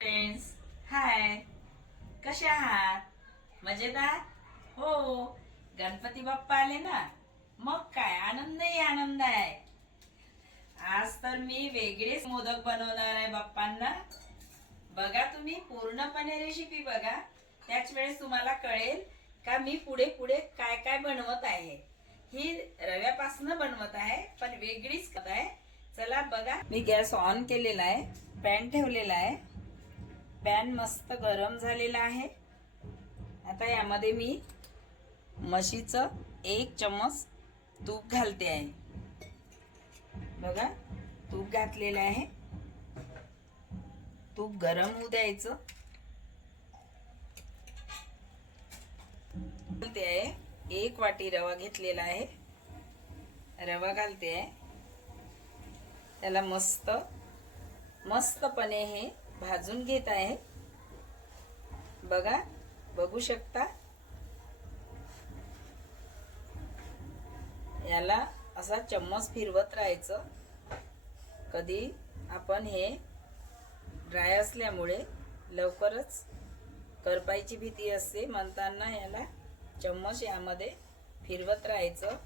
Friends hi कसे आहात? मजेदार? हो. गणपती बाप्पा आले ना? मग काय? आनंदही आनंद आहे. आज तर मी वेगळेच मोदक बनवणार आहे बाप्पांना. बघा तुम्ही पूर्णपणे रेसिपी बघा. त्याच वेळेस तुम्हाला कळेल का मी पुढे पुढे काय काय बनवत आहे. ही रव्यापासून बनवत आहे पण वेगळीच कथा आहे. चला बघा. मी गॅस ऑन केलेला आहे पॅन ठेवलेला आहे. पॅन मस्त गरम झालेला आहे. आता यामध्ये मी म्हशीचं एक चम्मच तूप घालते आहे. बघा तूप घातलेलं आहे. तूप गरम होऊ द्यायचं. घालते आहे. एक वाटी रवा घेतलेला आहे. रवा घालते आहे. त्याला मस्त मस्तपणे हे भाजून घेत आहे. बघा बघू शकता. याला असा चम्मच फिरवत राहायचं. कधी आपण हे ड्राय असल्यामुळे लवकरच करपायची भीती असते. म्हणताना याला चम्मच यामध्ये फिरवत राहायचं.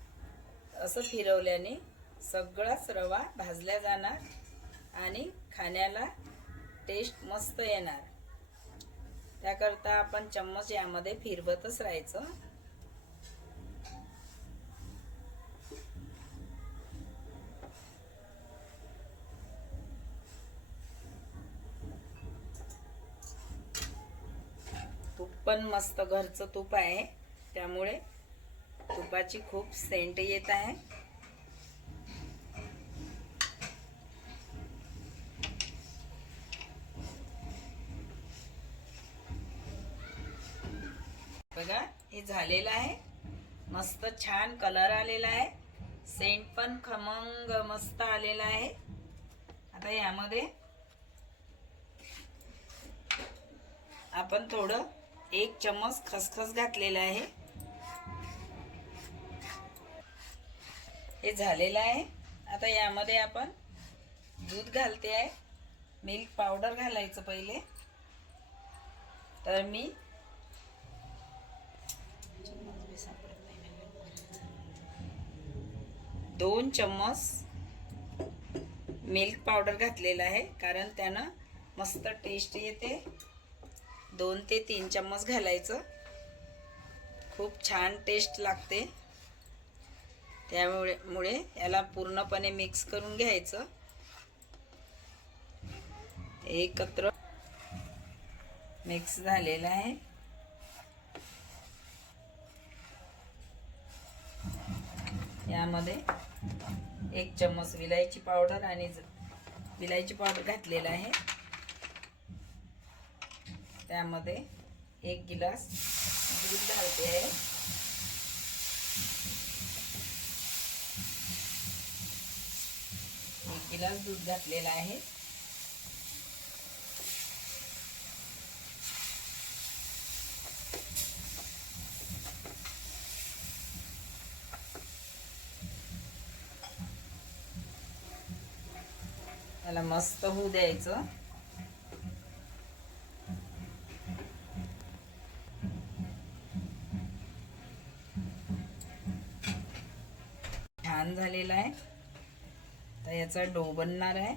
असं फिरवल्याने सगळाच रवा भाजल्या जाणार आणि खाण्याला टेस्ट मस्त येणार. त्याकरता आपण चम्मच यामध्ये फिरवतच राहायचं. तूप पण मस्त घरचं तूप आहे. त्यामुळे तुपाची खूप सेंट येत आहे. बघा हे झालेलं आहे. मस्त छान कलर आलेला आहे. सेंट पण खमंग मस्त आलेला आहे. आता यामध्ये आपण थोडं एक चमच खसखस घातलेलं आहे. हे झालेलं आहे. आता यामध्ये आपण दूध घालते आहे. मिल्क पावडर घालायचं पहिले. तर मी दोन चम्मच मिल्क पावडर घातलेलं आहे कारण त्यानं मस्त टेस्ट येते. दोन ते तीन चम्मच घालायचं. खूप छान टेस्ट लागते. त्यामुळे मुळे याला पूर्णपणे मिक्स करून घ्यायचं. एकत्र मिक्स झालेलं आहे. यामध्ये एक चम्मच विलायची पावडर आणि विलायची पावडर घातलेलं आहे. त्यामध्ये एक गिलास दूध घालते आहे. एक गिलास दूध घातलेलं आहे त्याला मस्त होऊ द्यायचं छान झालेला आहे. तर याचा डो बनणार आहे.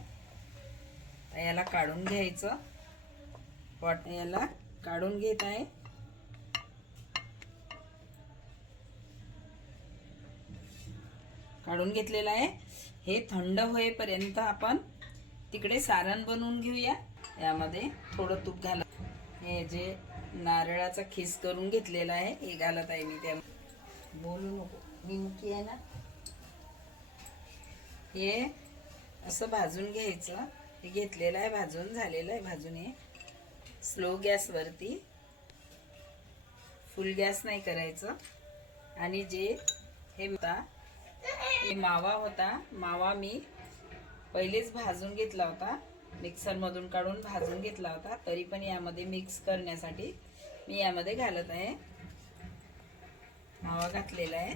तर याला काढून घ्यायचं. पॉट याला काढून घेत आहे. काढून घेतलेलं आहे. हे थंड होईपर्यंत आपण तिकडे सारण बनवून घेऊया. यामध्ये थोडं तूप घाला. हे जे नारळाचा खीस करून घेतलेला आहे हे घालत आहे मी त्या बोलू नको. निमकी आहे ना? हे असं भाजून घ्यायचं. हे घेतलेलं आहे भाजून झालेलं आहे भाजून हे. स्लो गॅसवरती फुल गॅस नाही करायचं. आणि जे हे होता हे मावा होता मावा मी पहिलेच भाजून घेतला होता. मिक्सरमधून काढून भाजून घेतला होता. तरी पण यामध्ये मिक्स करण्यासाठी मी यामध्ये घालत आहे. मावा घातलेला आहे.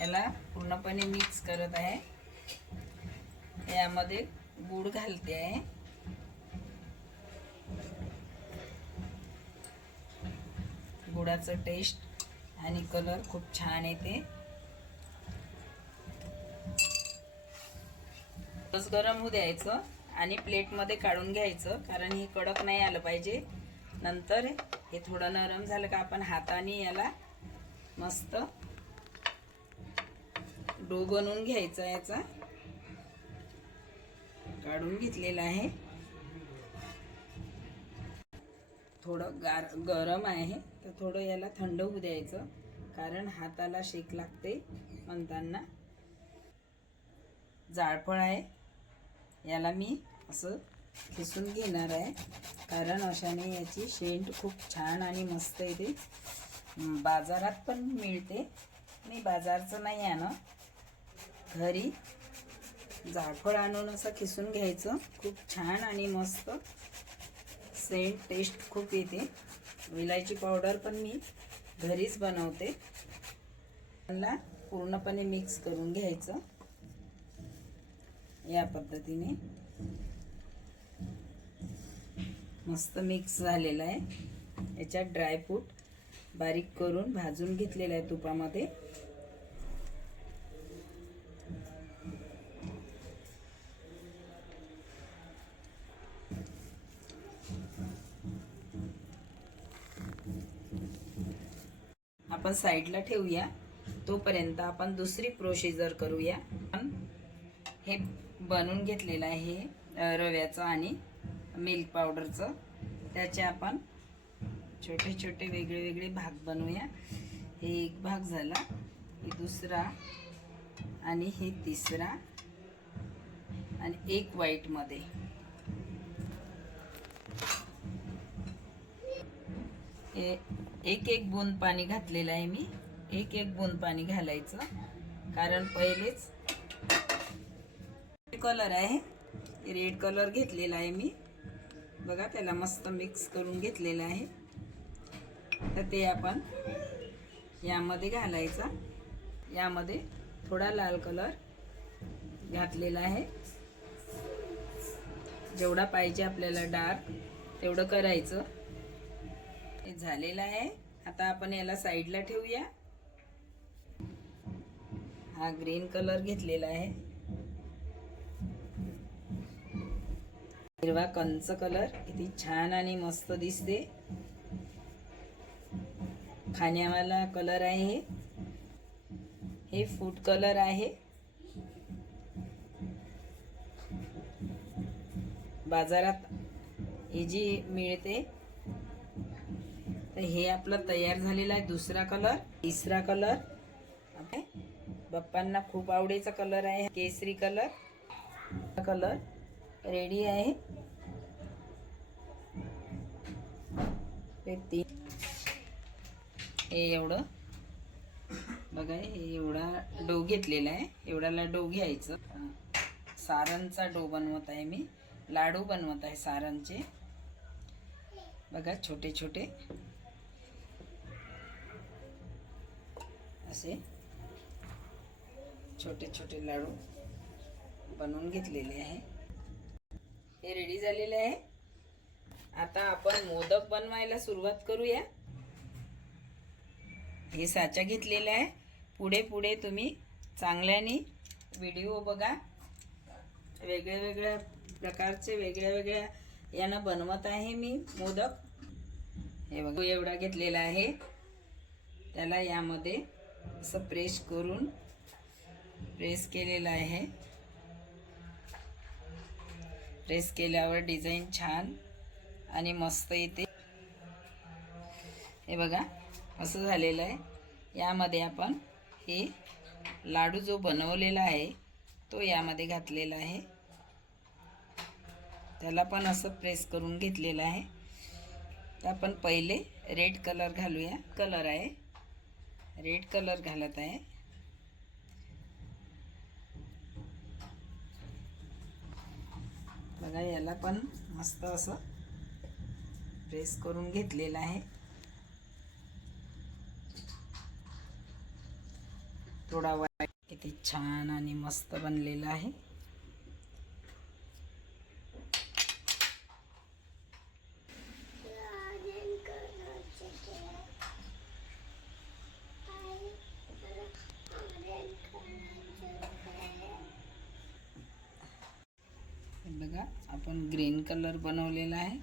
याला पूर्णपणे मिक्स करत आहे. यामध्ये गुड घालते आहे. गुडाचं टेस्ट आणि कलर खूप छान येते. बस गरम होऊ द्यायचं आणि प्लेटमध्ये काढून घ्यायचं कारण हे कडक नाही आलं पाहिजे. नंतर हे थोडं नरम झालं का आपण हाताने याला मस्त डो बनवून घ्यायचा याचा. काढून घेतलेला आहे. थोडं गार गरम आहे तर थोडं याला थंड होऊ द्यायचं कारण हाताला शेक लागते म्हणताना. जाळफळ आहे. याला मी असं खिसून घेणार आहे. कारण अशाने याची शेंट खूप छान आणि मस्त येते बाजारात पण मिळते. मी बाजारचं नाही आणं घरी जायफळ आणून असं खिसून घ्यायचं. खूप छान आणि मस्त. सेंट टेस्ट खूप येते. विलायची पावडर पण मी घरीच बनवते. त्याला पूर्णपणे मिक्स करून घ्यायचं. या पद्धतीने. मस्त मिक्स झालेला आहे. याच्यात ड्रायफ्रूट बारीक करून भाजून घेतलेलं आहे तुपामध्ये. आपण साईडला ठेवूया. तोपर्यंत आपण दुसरी प्रोसिजर करूया. हे बनवून घेतलेलं आहे रव्याचं आणि मिल्क पावडरचं त्याचे आपण छोटे छोटे वेगळे वेगळे भाग बनवूया. हे एक भाग झाला हे दुसरा आणि हे तिसरा आणि एक व्हाईटमध्ये हे एक एक बूंद पाणी घातलेलं आहे मी. एक एक बूंद पाणी घालायचं. कारण पहिलेच कलर आहे. रेड कलर घेतलेला आहे मी. बघा त्याला मस्त मिक्स करून घेतलेलं आहे. तर ते आपण यामध्ये घालायचा. यामध्ये थोडा लाल कलर घातलेला आहे. जेवढा पाहिजे आपल्याला डार्क तेवढं करायचं. हे झालेलं आहे. आता आपण याला साईडला ठेवूया. हा ग्रीन कलर घेतलेला आहे. हिरवा कंच कलर किती छान आणि मस्त दिसते. खाण्यावाला कलर आहे हे. फूड कलर आहे. बाजारात ही जी मिळते तर हे आपलं तयार झालेलं आहे दुसरा कलर तिसरा कलर. बाप्पांना खूप आवडीचा कलर आहे केसरी कलर. कलर. रेडी आहे. हे तीन हे एवढं. बघा हे एवढा डो घेतलेला आहे. एवढ्याला डो घ्यायचं. सारणचा डो बनवत आहे मी. लाडू बनवत आहे सारणचे बघा छोटे छोटे. असे छोटे छोटे लाडू बनवून घेतलेले आहे. हे रेडी झालेले आहे. आता आपण मोदक बनवायला सुरुवात करूया. हे साचा घेतलेला आहे. पुढे पुढे तुम्ही चांगल्याने व्हिडिओ बघा. वेगळ्या वेगळ्या प्रकारचे वेगळ्या वेगळ्या यानं बनवत आहे मी मोदक. हे बघा एवढा घेतलेला आहे. त्याला यामध्ये असं प्रेस करून प्रेस केलेलं आहे. प्रेस केल्यावर डिझाईन छान आणि मस्त येते हे बघा असं झालेलं आहे. यामध्ये आपण हे लाडू जो बनवलेला आहे तो यामध्ये घातलेला आहे. त्याला पण असं प्रेस करून घेतलेलं आहे. तर आपण पहिले रेड कलर घालूया. कलर आहे. रेड कलर घालत आहे. बघा याला पण मस्त असं प्रेस करून घेतलेलं आहे. थोडा वाईट किती छान आणि मस्त बनलेला आहे. आपण ग्रीन कलर बनवलेला आहे.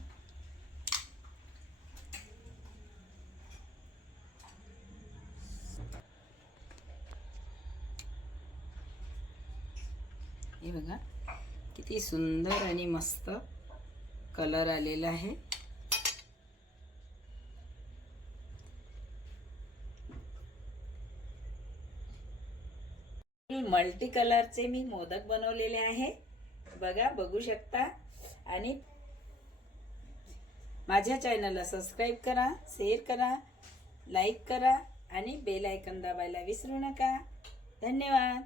हे बघा किती सुंदर आणि मस्त कलर आलेला आहे. मल्टी कलरचे मी मोदक बनवलेले आहे. बघा बघू शकता. आणि माझ्या चॅनलला सबस्क्राईब करा शेअर करा लाईक करा आणि बेल आयकन दाबायला विसरू नका. धन्यवाद.